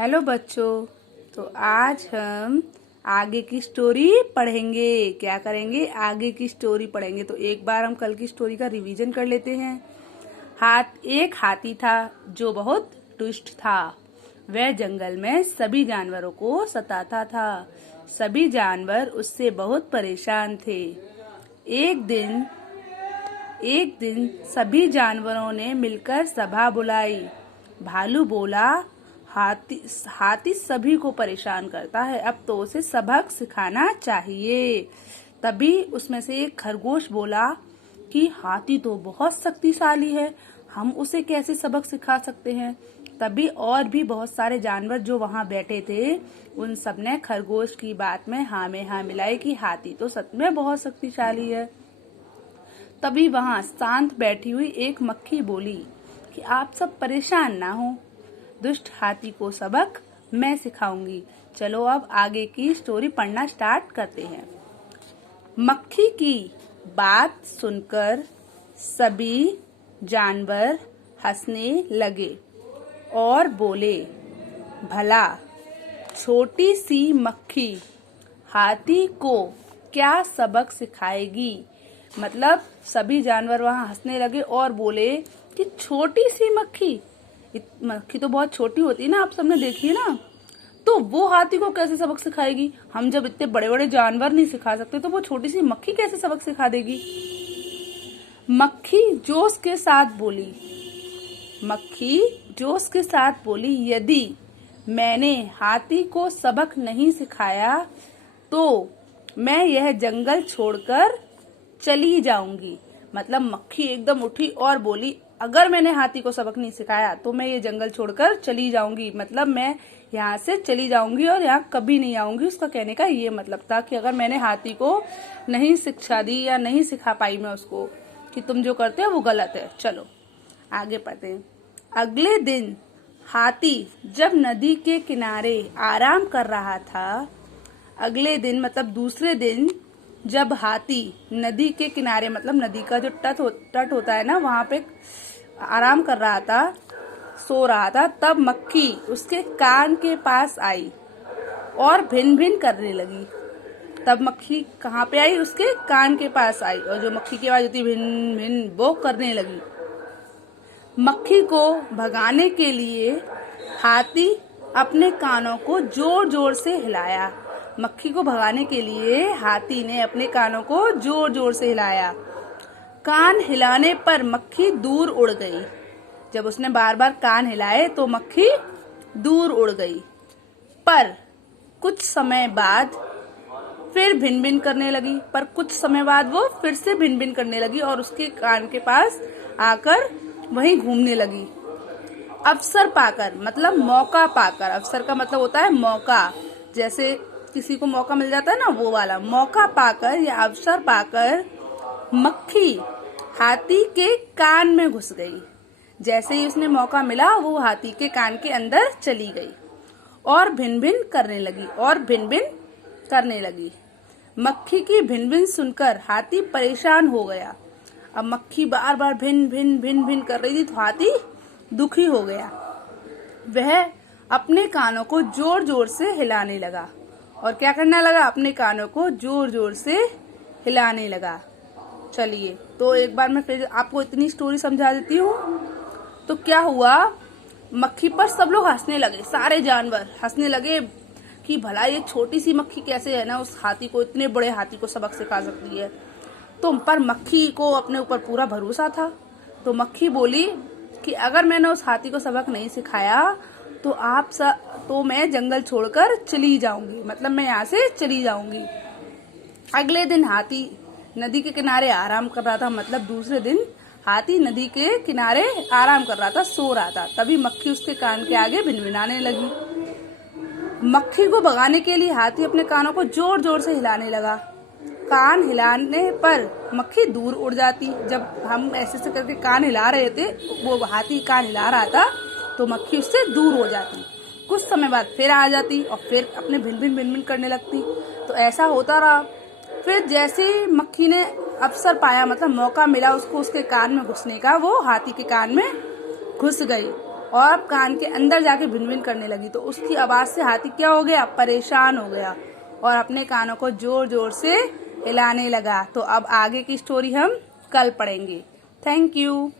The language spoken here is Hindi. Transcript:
हेलो बच्चों। तो आज हम आगे की स्टोरी पढ़ेंगे। क्या करेंगे? आगे की स्टोरी पढ़ेंगे। तो एक बार हम कल की स्टोरी का रिवीजन कर लेते हैं। एक हाथी था जो बहुत दुष्ट था। वह जंगल में सभी जानवरों को सताता था। सभी जानवर उससे बहुत परेशान थे। एक दिन सभी जानवरों ने मिलकर सभा बुलाई। भालू बोला, हाथी सभी को परेशान करता है, अब तो उसे सबक सिखाना चाहिए। तभी उसमें से एक खरगोश बोला कि हाथी तो बहुत शक्तिशाली है, हम उसे कैसे सबक सिखा सकते हैं। तभी और भी बहुत सारे जानवर जो वहां बैठे थे, उन सब ने खरगोश की बात में हाँ मिलाई कि हाथी तो सच में बहुत शक्तिशाली है। तभी वहां शांत बैठी हुई एक मक्खी बोली कि आप सब परेशान ना हो, दुष्ट हाथी को सबक मैं सिखाऊंगी। चलो अब आगे की स्टोरी पढ़ना स्टार्ट करते हैं। मक्खी की बात सुनकर सभी जानवर हंसने लगे और बोले, भला छोटी सी मक्खी हाथी को क्या सबक सिखाएगी। मतलब सभी जानवर वहां हंसने लगे और बोले कि छोटी सी मक्खी, मक्खी तो बहुत छोटी होती है ना, आप सबने देखी है ना, तो वो हाथी को कैसे सबक सिखाएगी। हम जब इतने बड़े बड़े जानवर नहीं सिखा सकते तो वो छोटी सी मक्खी कैसे सबक सिखा देगी। मक्खी जोश के साथ बोली, यदि मैंने हाथी को सबक नहीं सिखाया तो मैं यह जंगल छोड़कर चली जाऊंगी। मतलब मक्खी एकदम उठी और बोली, अगर मैंने हाथी को सबक नहीं सिखाया तो मैं ये जंगल छोड़कर चली जाऊंगी। मतलब मैं यहाँ से चली जाऊंगी और यहाँ कभी नहीं आऊंगी। उसका कहने का ये मतलब था कि अगर मैंने हाथी को नहीं शिक्षा दी या नहीं सिखा पाई मैं उसको कि तुम जो करते हो वो गलत है। चलो आगे पढ़ते हैं। अगले दिन हाथी जब नदी के किनारे आराम कर रहा था, अगले दिन मतलब दूसरे दिन जब हाथी नदी के किनारे, मतलब नदी का जो तट होता है ना, वहां पे आराम कर रहा था, सो रहा था, तब मक्खी उसके कान के पास आई और भिन भिन करने लगी। तब मक्खी कहाँ पे आई? उसके कान के पास आई और जो मक्खी की आवाज होती भिन भिन, वो करने लगी। मक्खी को भगाने के लिए हाथी अपने कानों को जोर जोर से हिलाया। मक्खी को भगाने के लिए हाथी ने अपने कानों को जोर जोर से हिलाया। कान हिलाने पर मक्खी दूर उड़ गई। जब उसने बार बार कान हिलाए तो मक्खी दूर उड़ गई। पर कुछ समय बाद फिर भिन भिन करने लगी। वो फिर से भिन भिन करने लगी और उसके कान के पास आकर वहीं घूमने लगी। अवसर पाकर, मतलब मौका पाकर, अवसर का मतलब होता है मौका, जैसे किसी को मौका मिल जाता है ना, वो वाला मौका पाकर या अवसर पाकर मक्खी हाथी के कान में घुस गई। जैसे ही उसने मौका मिला वो हाथी के कान के अंदर चली गई और भिन भिन करने लगी। मक्खी की भिन भिन सुनकर हाथी परेशान हो गया। अब मक्खी बार बार भिन भिन कर रही थी तो हाथी दुखी हो गया। वह अपने कानों को जोर जोर से हिलाने लगा। और क्या करने लगा? अपने कानों को जोर जोर से हिलाने लगा। चलिए तो एक बार मैं फिर आपको इतनी स्टोरी समझा देती हूँ। तो क्या हुआ, मक्खी पर सब लोग हंसने लगे, सारे जानवर हंसने लगे कि भला ये छोटी सी मक्खी कैसे है ना उस हाथी को, इतने बड़े हाथी को सबक सिखा सकती है। तो पर मक्खी को अपने ऊपर पूरा भरोसा था। तो मक्खी बोली कि अगर मैंने उस हाथी को सबक नहीं सिखाया तो मैं जंगल छोड़कर चली जाऊंगी। मतलब मैं यहाँ से चली जाऊंगी। अगले दिन हाथी नदी के किनारे आराम कर रहा था। मतलब दूसरे दिन हाथी नदी के किनारे आराम कर रहा था, सो रहा था। तभी मक्खी उसके कान के आगे भिनभिनाने लगी। मक्खी को भगाने के लिए हाथी अपने कानों को जोर जोर से हिलाने लगा। कान हिलाने पर मक्खी दूर उड़ जाती। जब हम ऐसे करके कान हिला रहे थे, वो हाथी कान हिला रहा था, तो मक्खी उससे दूर हो जाती। कुछ समय बाद फिर आ जाती और फिर अपने भिन भिन करने लगती। तो ऐसा होता रहा। फिर जैसे ही मक्खी ने अवसर पाया, मतलब मौका मिला उसको उसके कान में घुसने का, वो हाथी के कान में घुस गई और कान के अंदर जाके भिन भिन करने लगी। तो उसकी आवाज से हाथी क्या हो गया, परेशान हो गया और अपने कानों को जोर जोर से हिलाने लगा। तो अब आगे की स्टोरी हम कल पढ़ेंगे। Thank you.